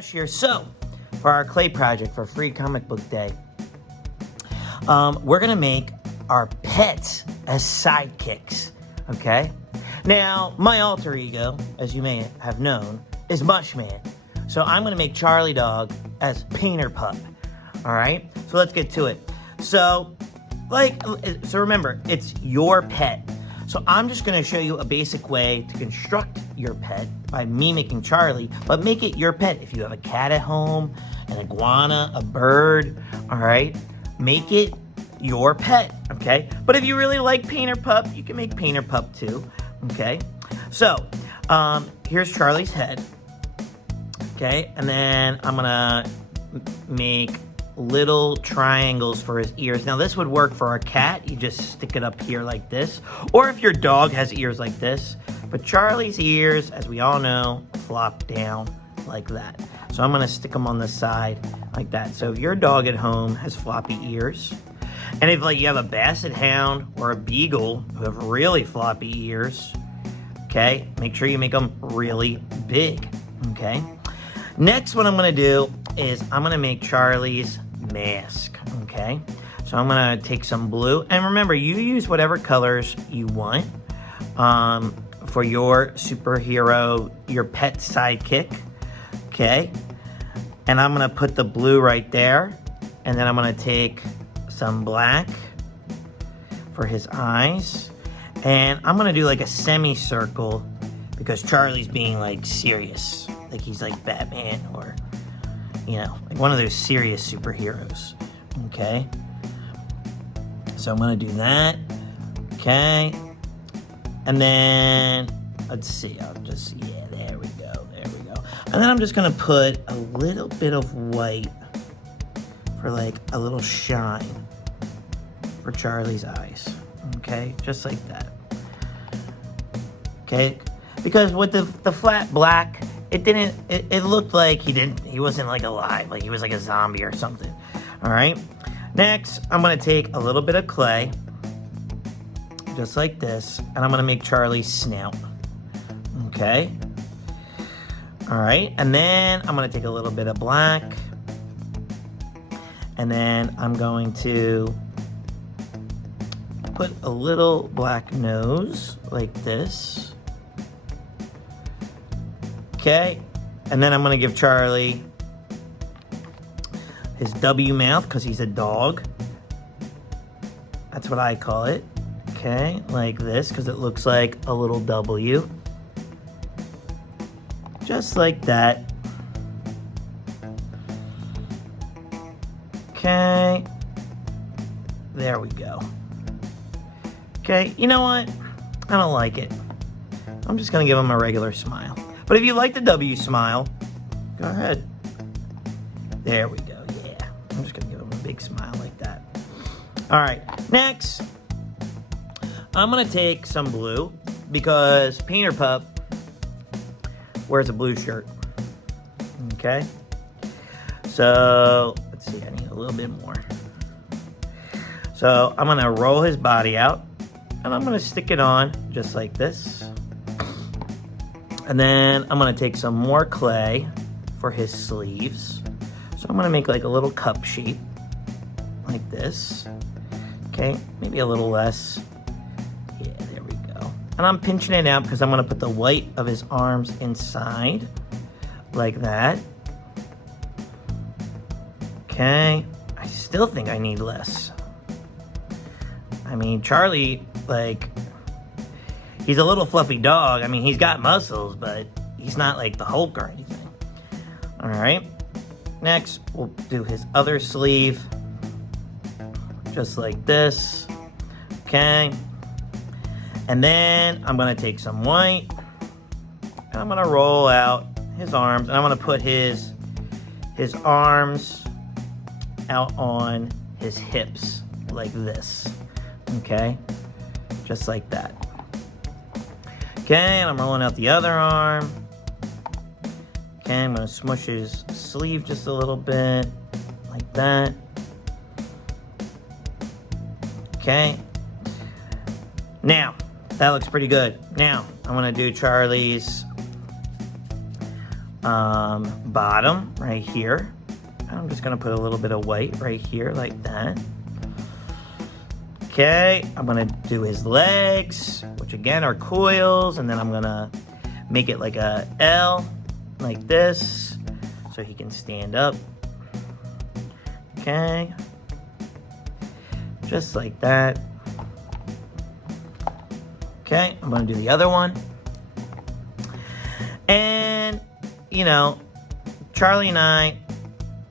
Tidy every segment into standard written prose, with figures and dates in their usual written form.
Mush here. So, for our clay project for Free Comic Book Day, we're going to make our pets as sidekicks, okay? Now, my alter ego, as you may have known, is Mush Man. So I'm going to make Charlie Dog as Painter Pup, all right? So let's get to it. So remember, it's your pet. So I'm just going to show you a basic way to construct your pet by me making Charlie, but make it your pet. If you have a cat at home, an iguana, a bird, all right? Make it your pet, okay? But if you really like Painter Pup, you can make Painter Pup too, okay? So, here's Charlie's head, okay? And then I'm gonna make little triangles for his ears. Now, this would work for a cat. You just stick it up here like this. Or if your dog has ears like this. But Charlie's ears, as we all know, flop down like that. So I'm gonna stick them on the side like that. So if your dog at home has floppy ears, and if you have a basset hound or a beagle who have really floppy ears, okay, make sure you make them really big, okay? Next, what I'm gonna do is I'm gonna make Charlie's mask, okay? So I'm gonna take some blue, and remember, you use whatever colors you want for your superhero, your pet sidekick, okay? And I'm gonna put the blue right there, and then I'm gonna take some black for his eyes, and I'm gonna do like a semicircle because Charlie's being like serious, like he's like Batman or, you know, like one of those serious superheroes, okay? So I'm gonna do that, okay? And then, let's see, there we go. And then I'm just gonna put a little bit of white for like a little shine for Charlie's eyes, okay? Just like that, okay? Because with the flat black, it looked like he wasn't like alive, like he was like a zombie or something, all right? Next, I'm gonna take a little bit of clay, just like this, and I'm gonna make Charlie's snout, okay? All right, and then I'm gonna take a little bit of black, and then I'm going to put a little black nose like this, okay? And then I'm gonna give Charlie his W mouth because he's a dog. That's what I call it, okay? Like this, because it looks like a little W. Just like that. Okay. There we go. Okay, you know what? I don't like it. I'm just gonna give him a regular smile. But if you like the W smile, go ahead. There we go, yeah. I'm just gonna give him a big smile like that. All right, next, I'm gonna take some blue because Painter Pup wears a blue shirt, okay? So, let's see, I need a little bit more. So, I'm gonna roll his body out, and I'm gonna stick it on just like this. And then I'm gonna take some more clay for his sleeves. So I'm gonna make like a little cup shape, like this. Okay, maybe a little less. Yeah, there we go. And I'm pinching it out because I'm gonna put the white of his arms inside, like that. Okay, I still think I need less. I mean, Charlie, like, he's a little fluffy dog. I mean, he's got muscles, but he's not like the Hulk or anything. All right, next, we'll do his other sleeve, just like this, okay? And then I'm gonna take some white, and I'm gonna roll out his arms, and I'm gonna put his arms out on his hips, like this, okay? Just like that. Okay, and I'm rolling out the other arm. Okay, I'm gonna smush his sleeve just a little bit, like that. Okay. Now, that looks pretty good. Now, I'm gonna do Charlie's bottom right here. I'm just gonna put a little bit of white right here like that. Okay, I'm gonna do his legs, which again are coils, and then I'm gonna make it like a L, like this, so he can stand up. Okay, just like that. Okay, I'm gonna do the other one. And, you know, Charlie and I,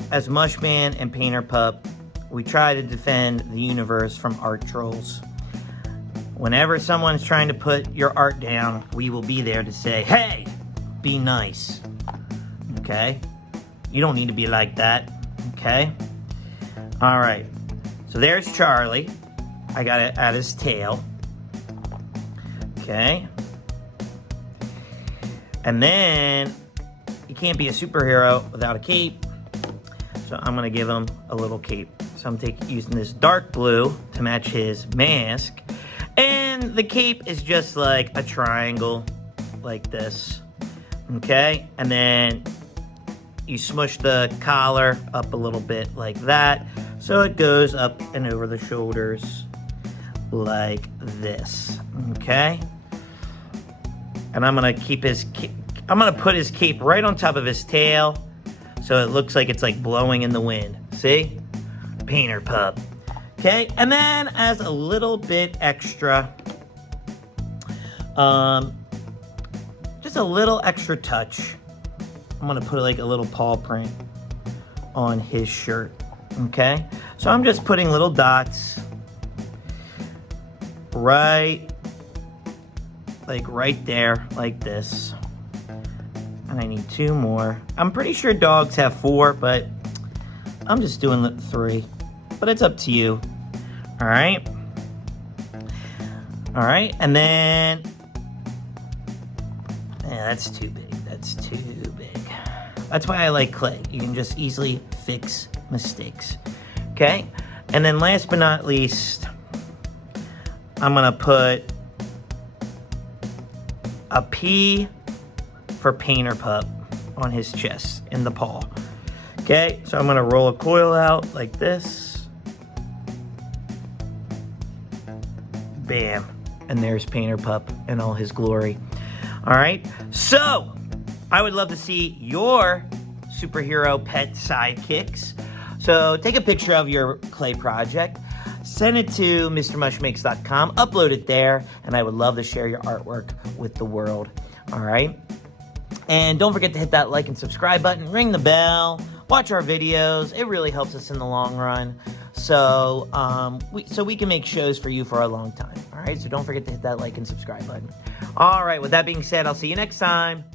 as Mushman and Painter Pup, we try to defend the universe from art trolls. Whenever someone's trying to put your art down, we will be there to say, hey, be nice. Okay? You don't need to be like that. Okay? All right. So there's Charlie. I got it at his tail. Okay? And then, you can't be a superhero without a cape. So I'm going to give him a little cape. So I'm using this dark blue to match his mask. And the cape is just like a triangle, like this. Okay? And then you smush the collar up a little bit like that. So it goes up and over the shoulders like this. Okay? And I'm going to keep his I'm going to put his cape right on top of his tail. So it looks like it's like blowing in the wind. See? Painter Pup. Okay, and then as a little bit extra, just a little extra touch, I'm gonna put like a little paw print on his shirt. Okay, so I'm just putting little dots right there, like this. And I need 2 more. I'm pretty sure dogs have 4, but I'm just doing 3. But it's up to you. All right. All right. And then, yeah, that's too big. That's too big. That's why I like clay. You can just easily fix mistakes. Okay. And then last but not least, I'm going to put a P for Painter Pup on his chest in the paw. Okay. So I'm going to roll a coil out like this. Bam. And there's Painter Pup in all his glory. All right. So, I would love to see your superhero pet sidekicks. So, take a picture of your clay project. Send it to MrMushMakes.com. Upload it there. And I would love to share your artwork with the world. All right. And don't forget to hit that like and subscribe button. Ring the bell. Watch our videos. It really helps us in the long run. So, we can make shows for you for a long time. All right, so don't forget to hit that like and subscribe button. All right, with that being said, I'll see you next time.